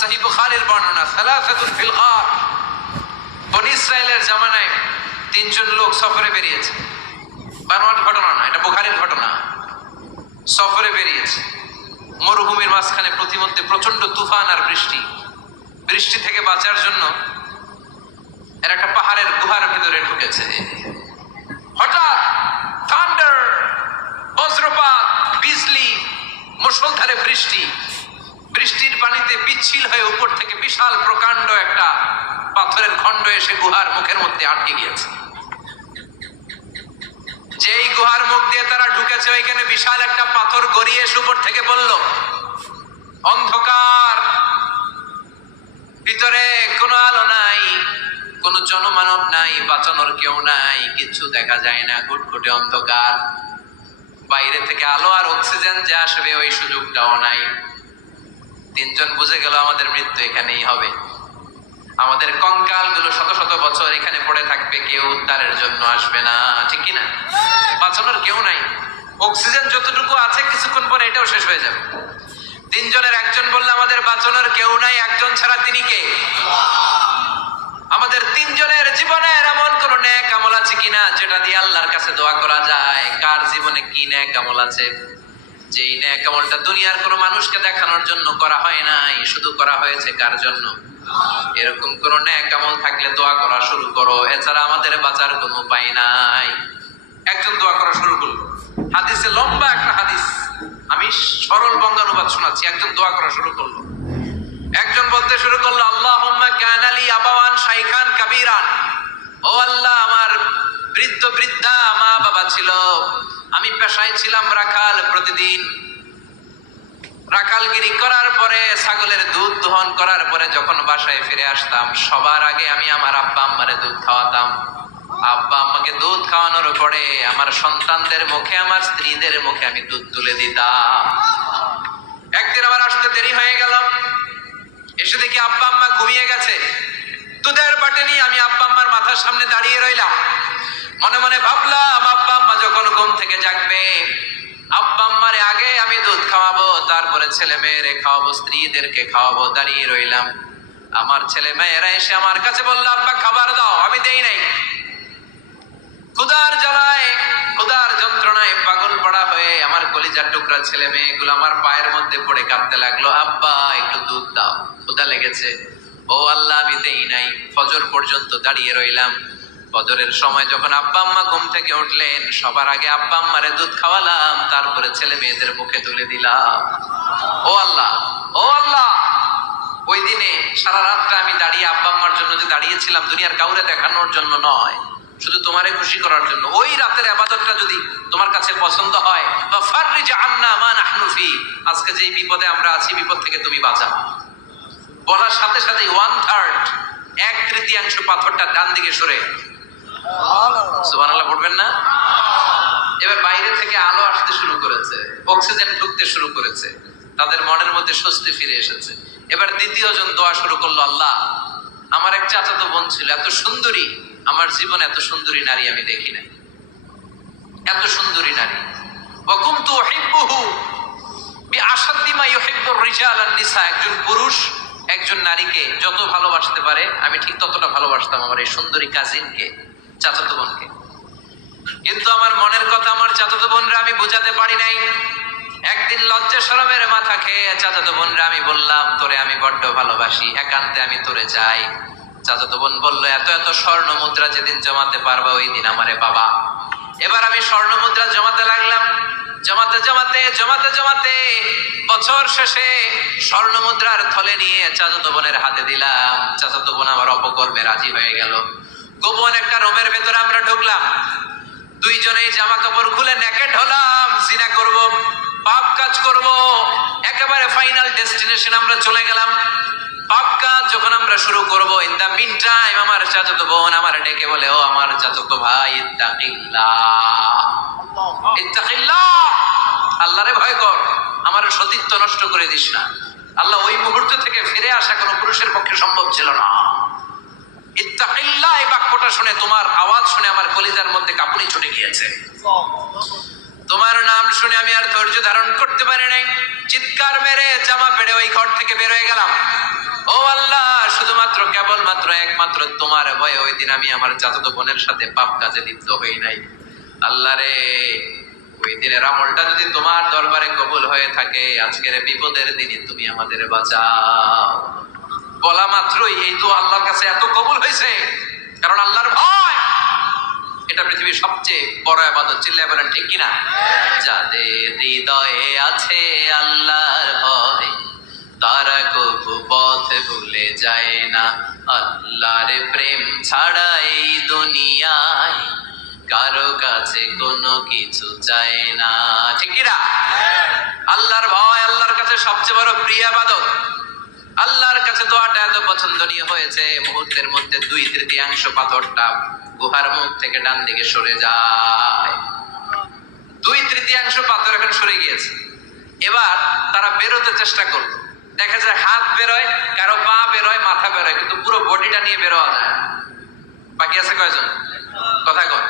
সহিহ বুখারীর বর্ণনা, সালাসাতুন ফিল গার। বনী ইসরাইলের জামানায় তিনজন লোক সফরে বেরিয়েছে। বানোয়াট ঘটনা না, এটা বুখারীর ঘটনা। সফরে বেরিয়েছে, মরুভূমির মাঝখানে প্রতিমধ্যে প্রচন্ড তুফান আর বৃষ্টি। বৃষ্টি থেকে বাঁচার জন্য এর একটা পাহাড়ের গুহার ভিতরে ঢুকেছে। হঠাৎ থান্ডার, বজ্রপাত, বিজলি, মুষলধারে বৃষ্টি। বৃষ্টির পানিতে পিচ্ছিল হয়ে উপর থেকে বিশাল প্রকাণ্ড একটা পাথরের খণ্ড এসে গুহার মুখের মধ্যে আটকে গিয়েছে। যেই গুহার মুখ দিয়ে তারা ঢুকেছে, ওইখানে বিশাল একটা পাথর গড়িয়ে এসে উপর থেকে বলল, অন্ধকার, ভিতরে কোনো আলো নাই, কোনো জনমানব নাই, বাঁচানোর কেউ নাই, কিছু দেখা যায় না, ঘুটঘুটে অন্ধকার। বাইরে থেকে আলো আর অক্সিজেন যে আসবে ওই সুযোগটাও নাই। তিনজন বুঝে গেল আমাদের মৃত্যু এখানেই হবে। আমাদের কঙ্কাল গুলো শত শত বছর এখানে পড়ে থাকবে, কেউ উদ্ধারের জন্য আসবে না, ঠিক কিনা? বাঁচানোর কেউ নাই, অক্সিজেন যতটুকু আছে কিছুক্ষণ পরে এটাও শেষ হয়ে যাবে। তিনজনের একজন বলল, আমাদের বাঁচানোর কেউ নাই, একজন ছাড়া তিনি কে? আমাদের তিনজনের জীবনের এমন কোন নেক আমল আছে কিনা যেটা দিয়ে আল্লাহর কাছে দোয়া করা যায়? কার জীবনে কি নেক আমল আছে যেই নেক আমলটা দুনিয়ার কোনো মানুষকে দেখানোর জন্য করা হয় নাই, শুধু করা হয়েছে কার জন্য? এরকম কোন নেক আমল থাকলে দোয়া করা শুরু করো, এছাড়া আমাদের বাঁচার কোনো উপায় নাই। একজন দোয়া করা শুরু করলো। হাদিসে লম্বা একটা হাদিস, আমি সরল বঙ্গানুবাদ শোনাচ্ছি। একজন দোয়া করা শুরু করলো। একজন বলতে শুরু করলো, আল্লাহুম্মা কানা লি আবাওয়ান শাইখান কাবীরান। ও আল্লাহ, আমার বৃদ্ধ বৃদ্ধা মা বাবা ছিল, আমি পেশায় ছিলাম রাখাল। প্রতিদিন রাখালগিরি করার পরে, ছাগলের দুধ দহন করার পরে যখন বাসায় ফিরে আসতাম, সবার আগে আমি আমার আব্বা আম্মারে দুধ খাওয়াতাম। আব্বা আম্মাকে দুধ খাওয়ানোর পরে আমার সন্তানদের মুখে, আমার স্ত্রীদের মুখে আমি দুধ তুলে দিতাম। একদিন আমার আসতে দেরি হয়ে গেল, এসে দেখি আব্বা আম্মা ঘুমিয়ে গেছে। দুধের বাটি নিয়ে আমি আব্বা আম্মার মাথার সামনে দাঁড়িয়ে রইলাম। মনে মনে ভাবলাম, আব্বা আম্মা যখন ঘুম থেকে জাগবে, আব্বা আম্মারে আগে আমি দুধ খাওয়াবো, তারপরে ছেলে মেয়েরে খাওয়াবো, স্ত্রীদেরকে খাওয়াবো। দাঁড়িয়ে রইলাম। আমার ছেলে মেয়েরা এসে আমার কাছে বললো, আব্বা খাবার দাও। আমি দেই নাই। ক্ষুধার জ্বালায়, ক্ষুধার যন্ত্রণায় পাগল পড়া হয়ে আমার কলিজার টুকরা ছেলে মেয়েগুলো আমার পায়ের মধ্যে পড়ে কাঁদতে লাগলো, আব্বা একটু দুধ দাও, ক্ষুধা লেগেছে। ও আল্লাহ, আমি দেই নাই। ফজর পর্যন্ত দাঁড়িয়ে রইলাম। ফজরের সময় যখন আব্বা আম্মা ঘুম থেকে উঠলেন, সবার আগে আব্বা আম্মারে দুধ খাওয়ালাম, তারপরে ছেলে মেয়েদের মুখে তুলে দিলাম। ও আল্লাহ, ও আল্লাহ, ওই দিনে সারা রাতটা আমি দাঁড়িয়ে আব্বা আম্মার জন্য যে দাঁড়িয়েছিলাম, দুনিয়ার কাউরে দেখানোর জন্য নয়, শুধু তোমারে খুশি করার জন্য। ওই রাতের ইবাদতটা যদি তোমার কাছে পছন্দ হয়, বা ফাররিজ আন্না মা নাহনু ফি, আজকে যেই বিপদে আমরা আছি, বিপদ থেকে তুমি বাঁচাও। বলার সাথে সাথে 1/3, 1/3 পাথরটা ডান দিকে সরে। সুবহানাল্লাহ পড়বেন না? এবার বাইরে থেকে আলো আসতে শুরু করেছে, অক্সিজেন ঢুকতে শুরু করেছে, তাদের মনের মধ্যে স্বস্তি ফিরে এসেছে। এবার দ্বিতীয় জন দোয়া শুরু করলো, আল্লাহ, আমার এক চাচাতো বোন ছিল, এত সুন্দরী, আমার জীবনে এত সুন্দরী নারী আমি দেখি নাই, এত সুন্দরী নারী। ওয়া কুনতু উহিব্বুহু বিআশাদ্দি মা ইউহিব্বুর রিজাল আন নিসা। একজন পুরুষ একজন নারীকে যত ভালোবাসতে পারে, আমি ঠিক ততটা ভালোবাসতাম আমার এই সুন্দরী কাজিনকে, চাচাতো বোনকে। কিন্তু আমার মনের কথা আমার চাচাতো বোনরা আমি বোঝাতে পারি নাই। একদিন লজ্জা শরমের মাথা খেয়ে চাচাতো বোনরা আমি বললাম, তোরে আমি বড্ড ভালোবাসি, একান্তে আমি তোরে চাই। চাচাতো বোন বললো, এত এত স্বর্ণ মুদ্রা যেদিন জমাতে পারবা ওই দিন আমারে বাবা। এবার আমি স্বর্ণ মুদ্রা জমাতে লাগলাম। জমাতে জমাতে জমাতে জমাতে বছর শেষে স্বর্ণ মুদ্রার থলে নিয়ে চাচাতো বোনের হাতে দিলাম। চাচাতো বোন আমার অপকর্মে রাজি হয়ে গেল। গোপন একটা রুমের ভেতরে আমরা ঢুকলাম, দুইজনেই জামা কাপড় খুলে নেকেড হলাম। জিনা করব, পাপ কাজ করব, একেবারে ফাইনাল ডেস্টিনেশন আমরা চলে গেলাম। পাপ কাজ যখন আমরা শুরু করব, ইন দা মিন টাইম আমার চাচাতো বোন আমার ডেকে বলে, ও আমার চাচাতো ভাই, ইত্তাকিল্লাহ, ইত্তাকিল্লাহ, আল্লাহরে ভয় কর, আমার সতীত্ব নষ্ট করে দিস না। আল্লাহ ওই মুহূর্ত থেকে ফিরে আসা কোনো পুরুষের পক্ষে সম্ভব ছিল না। ইত্তাকিল্লাহ, এই বাক্যটা শুনে, তোমার আওয়াজ শুনে আমার কলিজার মধ্যে কাঁপুনি ছুটে গিয়েছে। তোমার নাম শুনে আমি আর ধৈর্য ধারণ করতে পারি নাই। চিৎকার মেরে জামা পেড়ে ওই ঘর থেকে বের হয়ে গেলাম। ও আল্লাহ, শুধুমাত্র কেবলমাত্র একমাত্র তোমার ভয়ে ওই দিন আমি আমার চাচাতো বোনের সাথে পাপ কাজে লিপ্ত হই নাই। আল্লাহ রে, ওই দিনের আমলটা যদি তোমার দরবারে কবুল হয়ে থাকে, আজকের বিপদের দিনে তুমি আমাদের বাঁচাও। বলা মাত্রই এই তো আল্লাহর কাছে এত কবুল হয়েছে, কারণ আল্লাহর ভয় এটা পৃথিবীর সবচেয়ে বড় ইবাদত। চিল্লায় বলেন ঠিক কিনা? যাদের হৃদয়ে আছে আল্লাহর ভয়, তারা কবু পথ ভুলে যায় না। আল্লাহর প্রেম ছাড়া এই দুনিয়ায় কারো কাছে কোনো কিছু চায় না। ঠিক কিনা? আল্লাহর ভয় আল্লাহর কাছে সবচেয়ে বড় প্রিয় ইবাদত। আল্লাহর কাছে দোয়াটা এত পছন্দনীয় হয়েছে, মুহূর্তের মধ্যে 2/3 পাথরটা গুহার মুখ থেকে ডান দিকে সরে যায়। 2/3 পাথর এখন সরে গিয়েছে। এবার তারা বেরোতে চেষ্টা করলো, দেখা যায় হাত বেরোয়, কারো পা বেরোয়, মাথা বেরোয়, কিন্তু পুরো বডিটা নিয়ে বেরোয়া যায়। বাকি আছে কয়জন? কথা কন।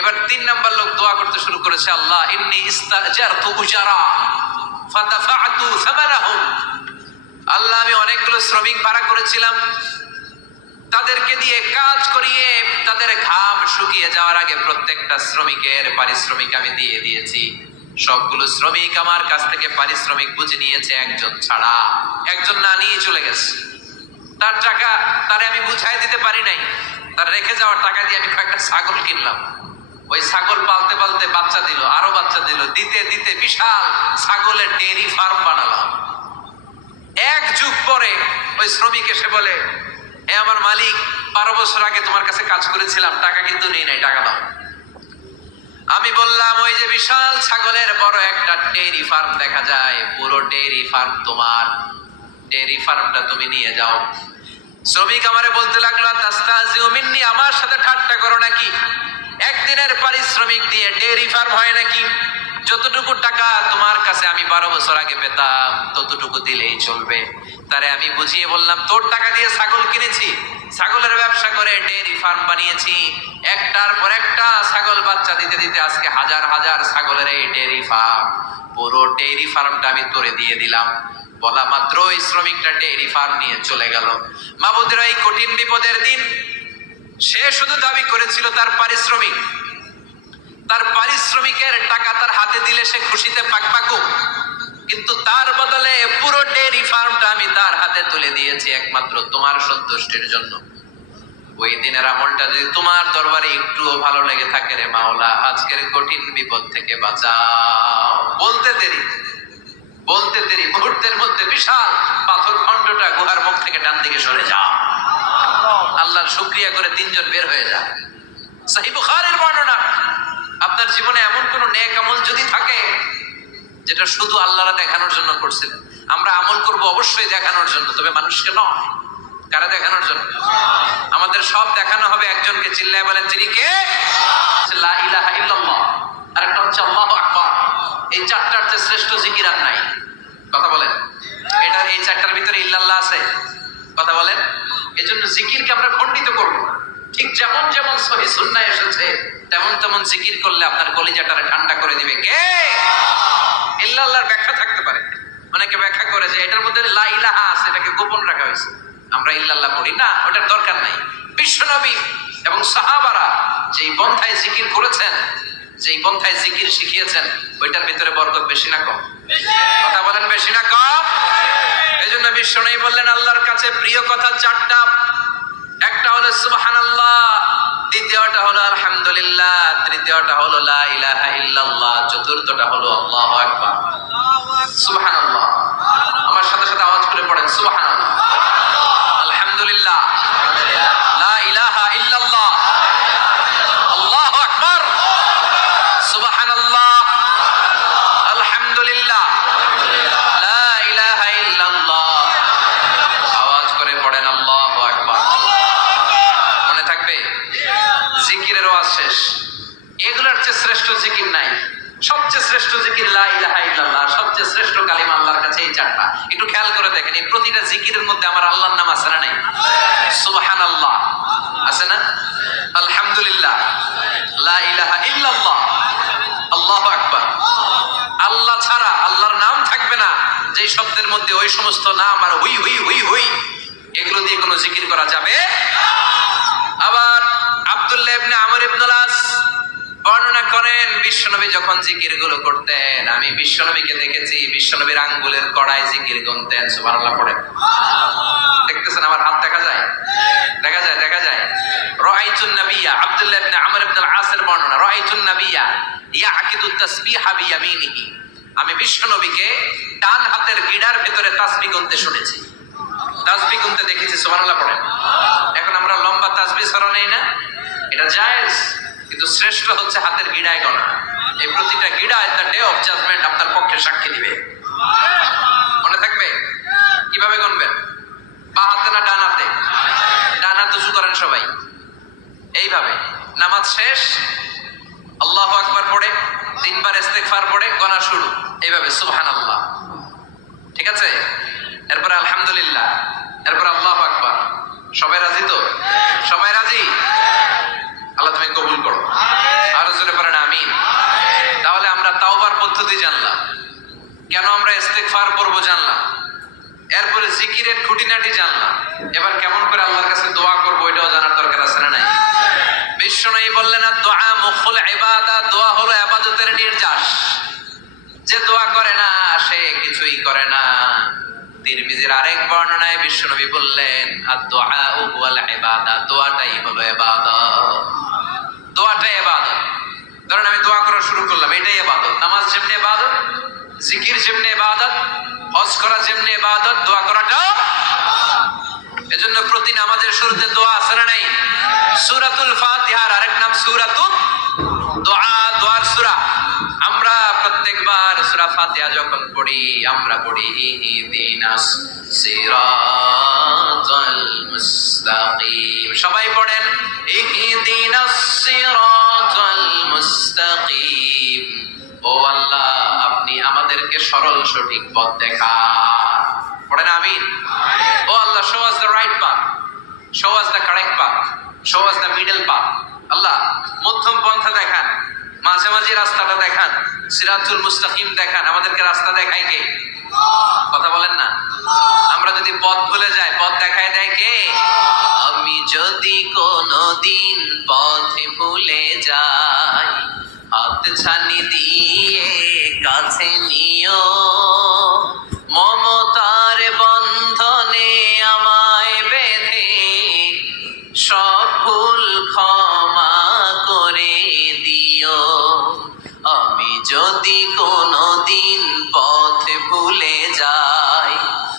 এবার 3 নাম্বার লোক দোয়া করতে শুরু করেছে, আল্লাহ ইন্নী ইস্তাজারতু উজারা ফাদাফা'তু সামারাহুম। আল্লাহ, আমি অনেকগুলো শ্রমিক ভাড়া করেছিলাম, তাদেরকে দিয়ে কাজ করিয়ে তাদের ঘাম শুকিয়ে যাওয়ার আগে প্রত্যেকটা শ্রমিকের পারিশ্রমিক আমি দিয়ে দিয়েছি। সবগুলো শ্রমিক আমার কাছ থেকে পারিশ্রমিক বুঝে নিয়েছে, একজন ছাড়া। একজন না নিয়ে চলে গেছে। তার টাকা তারে আমি বুঝাই দিতে পারি নাই। তার রেখে যাওয়ার টাকা দিয়ে আমি কয়েকটা ছাগল কিনলাম। ওই ছাগল পালতে পালতে বাচ্চা দিল, আরো বাচ্চা দিল, দিতে দিতে বিশাল ছাগলের ডেয়ারি ফার্ম বানালাম। 1 যুগ পরে ওই শ্রমিক এসে বলে, এ আমার মালিক, 12 বছর আগে তোমার কাছে কাজ করেছিলাম, টাকা কিন্তু নেই নাই, টাকা দাও। আমি বললাম, ওই যে বিশাল ছাগলের বড় একটা ডেয়ারি ফার্ম দেখা যায়, পুরো ডেয়ারি ফার্ম তোমার, ডেয়ারি ফার্মটা তুমি নিয়ে যাও। শ্রমিক আমারে বলতে লাগলো, তাস্তাজিউ মিন্নি, আমার সাথে ঠাট্টা করো নাকি? একদিনের পারিশ্রমিক দিয়ে ডেয়ারি ফার্ম হয় নাকি? যতটুকু টাকা তোমার কাছে আমি 12 বছর আগে পেতাম ততটুকু দিলেই চলবে। তারে আমি বুঝিয়ে বললাম, তোর টাকা দিয়ে ছাগল কিনেছি, ছাগলের ব্যবসা করে ডেয়ারি ফার্ম বানিয়েছি, একটার পর একটা ছাগল বাচ্চা দিতে দিতে আজকে হাজার হাজার ছাগলের এই ডেয়ারি ফার্ম, পুরো ডেয়ারি ফার্মটা আমি তোরে দিয়ে দিলাম। বলা মাত্র ওই শ্রমিকটা ডেয়ারি ফার্ম নিয়ে চলে গেল। মাবুদের এই কঠিন বিপদের দিন সে শুধু দাবি করেছিল তার পারিশ্রমিক, তার পারিশ্রমিকের টাকা তার হাতে দিলে সে খুশিতে পাকপাকুক, কিন্তু তার বদলে পুরো ডেয়ারি ফার্মটা আমি তার হাতে তুলে দিয়েছি একমাত্র তোমার সন্তুষ্টির জন্য। ওই দিনের আমলটা যদি তোমার দরবারে একটুও ভালো লেগে থাকে রে মাওলা, আজকের কঠিন বিপদ থেকে বাঁচাও। বলতে দেরি মুহূর্তের মধ্যে বিশাল পাথর খণ্ডটা গুহার মুখ থেকে ডান দিকে সরে যাও। আল্লাহর শুকরিয়া করে 3 জন বের হয়ে যায়। সহিহ বুখারীর বর্ণনা। আপনার জীবনে এমন কোন নেক আমল যদি থাকে যেটা শুধু আল্লাহর দেখানোর জন্য করছিলেন, আমরা আমল করব অবশ্যই দেখানোর জন্য, তবে মানুষকে নয়। কারা দেখানোর জন্য? আমাদের সব দেখানো হবে একজনকে। চিল্লায় বলেন, তিনি কে? লা ইলাহা ইল্লাল্লাহ, আর একটা হচ্ছে আল্লাহু আকবার। এই 4টার যে শ্রেষ্ঠ জিকির আর নাই। কথা বলেন, এটার এই 4টার ভিতরে ইল্লাল্লাহ আছে? কথা বলেন। এজন্য জিকিরকে আমরা খণ্ডিত করব না। ঠিক যেমন যেমন সহিহ সুন্নাহ এসেছে তেমন তেমন জিকির করলে আপনার কলিজাটারে ঠান্ডা করে দিবে কে? ইল্লাল্লাহর ব্যাখ্যা থাকতে পারে, অনেকে ব্যাখ্যা করে যে এটার মধ্যে লা ইলাহা আছে, এটাকে গোপন রাখা হয়েছে, আমরা ইল্লাল্লাহ পড়ি না, ওটার দরকার নাই। বিশ্বনবী এবং সাহাবারা যেই পন্থায় জিকির করেছেন, যেই পন্থায় জিকির শিখিয়েছেন, ওইটার ভিতরে বরকত বেশি না কম? কথা বলেন, বেশি না কম? এই জন্য বিশ্বনবী বললেন, আল্লাহর কাছে প্রিয় কথা 4টা। একটা হলো সুবহানাল্লাহ, দ্বিতীয়টা হলো আলহামদুলিল্লাহ, তৃতীয়টা হলো লা ইলাহা ইল্লাল্লাহ, চতুর্থটা হলো আল্লাহু আকবার। সুবহানাল্লাহ, আমার সাথে সাথে আওয়াজ করে পড়েন, সুবহানাল্লাহ, আলহামদুলিল্লাহ, লা ইলাহা ইল্লাল্লাহ, আল্লাহু আকবার, সুবহানাল্লাহ, আলহামদুলিল্লাহ, লা ইলাহা ইল্লাল্লাহ। আওয়াজ করে পড়েন আল্লাহু আকবার। মনে থাকবে? জিকিরের ওয়াজ শেষ। এগুলোর চেয়ে শ্রেষ্ঠ জিকির নাই। সবচেয়ে শ্রেষ্ঠ জিকির লা ইলাহা ইল্লাল্লাহ, সবচেয়ে শ্রেষ্ঠ কালিমা আল্লাহর কাছে এই 4টা। একটু খেয়াল করে দেখেন, এই প্রতিটা জিকিরের মধ্যে আমার আল্লাহর নাম আছে না নাই? সুবহানাল্লাহ আছে না? আলহামদুলিল্লাহ, লা ইলাহা ইল্লাল্লাহ, আল্লাহু আকবার। আল্লাহ ছাড়া আল্লাহর নাম থাকবে না যে শব্দের মধ্যে ওই সমস্ত নাম আর হুই হুই হুই হুই এগুলো দিয়ে কোনো জিকির করা যাবে। আবার আব্দুল্লাহ ইবনে আমর ইবনে আস বর্ণনা করেন, বিশ্বনবী যখন জিকির গুলো করতেন, আমি বিশ্বনবীকে দেখেছি বিশ্বনবীর আঙ্গুলের কড়ায় জিকির গুনতেন। সুবহানাল্লাহ পড়েন। দেখতেছেন আমার হাত দেখা যায়, দেখা যায়, দেখা যায়। রাআইতুন নাবিয়্যা, আব্দুল্লাহ ইবনে আমর ইবনে আস-এর বর্ণনা, রাআইতুন নাবিয়্যা ইয়াকিদু তাসবিহা বিয়ামিনিহি, আমি বিশ্বনবীকে ডান হাতের গিড়ার ভেতরে তাসবিহ গুনতে শুনেছি, তাসবিহ গুনতে দেখেছি। সুবহানাল্লাহ পড়েন। এখন আমরা লম্বা তাসবিহ ছড়া নেই না, এটা জায়েজ, কিন্তু শ্রেষ্ঠ হচ্ছে হাতের গিড়ায় গোনা। এই প্রতিটা গিড়া দ্য ডে অফ জাজমেন্ট আপনার পক্ষে সাক্ষী দিবে। মনে থাকবে? কিভাবে গুনবেন? বা হাতে না ডান হাতে? ডান হাত উঁচু করেন সবাই, এইভাবে। নামাজ শেষ, আল্লাহু আকবার পড়ে 3 বার ইস্তেগফার পড়ে গোনা শুরু, এইভাবে সুবহানাল্লাহ। ঠিক আছে? এরপরে আলহামদুলিল্লাহ, এরপর আল্লাহু আকবার। সবাই রাজি তো? সবাই রাজি? আল্লাহ তুমি কবুল করো। আরো জোরে পড়েন আমিন। তাহলে আমরা তাওবার পদ্ধতি জানলাম, কেন আমরা ইস্তেগফার করব জানলাম, এরপরে জিকিরের খুঁটিনাটি জানলাম। এবার কেমন করে আল্লাহর কাছে দোয়া করব এটাও জানার দরকার আছে না নাই? বিশ্বনবী বললেন, দোয়া মুখুল ইবাদত, দোয়া হলো ইবাদতের নির্যাস। যে দোয়া করে না সে কিছুই করে না। তিরমিজির আরেক বর্ণনায় বিশ্বনবী বললেন, আদ-দুআ ওয়াল ইবাদত, দোয়াটাই হলো ইবাদত, দোয়াটাই ইবাদত। ধরেন আমি দোয়া করা শুরু করলাম, এটাই ইবাদত। নামাজ যেমনি ইবাদত, জিকির যেমনি ইবাদত, হজ করা যেমনি ইবাদত, দোয়া করাটাও। এজন্য প্রতি নামাজের শুরুতে দোয়া আছে না নাই? সূরাতুল ফাতিহার আরেক নাম সূরাতুদ দোয়া, দোয়ার সূরা। আমরা প্রত্যেকবার সূরা ফাতিহা যখন পড়ি, আমরা পড়ি ইহদিনাস সিরাতাল মুস্তাকিম। সবাই পড়েন ইহদিনাস সিরাতাল মুস্তাকিম। ও আল্লাহ, আপনি আমাদেরকে সরল সঠিক পথ দেখান। পড়েন আমিন। ও আল্লাহ, show us the right path, show us the correct path, show us the middle path. আল্লাহ মধ্যম পন্থা দেখান, মাঝামাঝি রাস্তাটা দেখান, সিরাতুল মুস্তাকিম দেখান। আমাদেরকে রাস্তা দেখায় কে? কথা বলেন না। আমরা যদি পথ ভুলে যাই, পথ দেখায় দেয় কে? আমি যদি কোনদিন পথে ভুলে যাই, হাত ছানি দিয়ে কাছে নিও।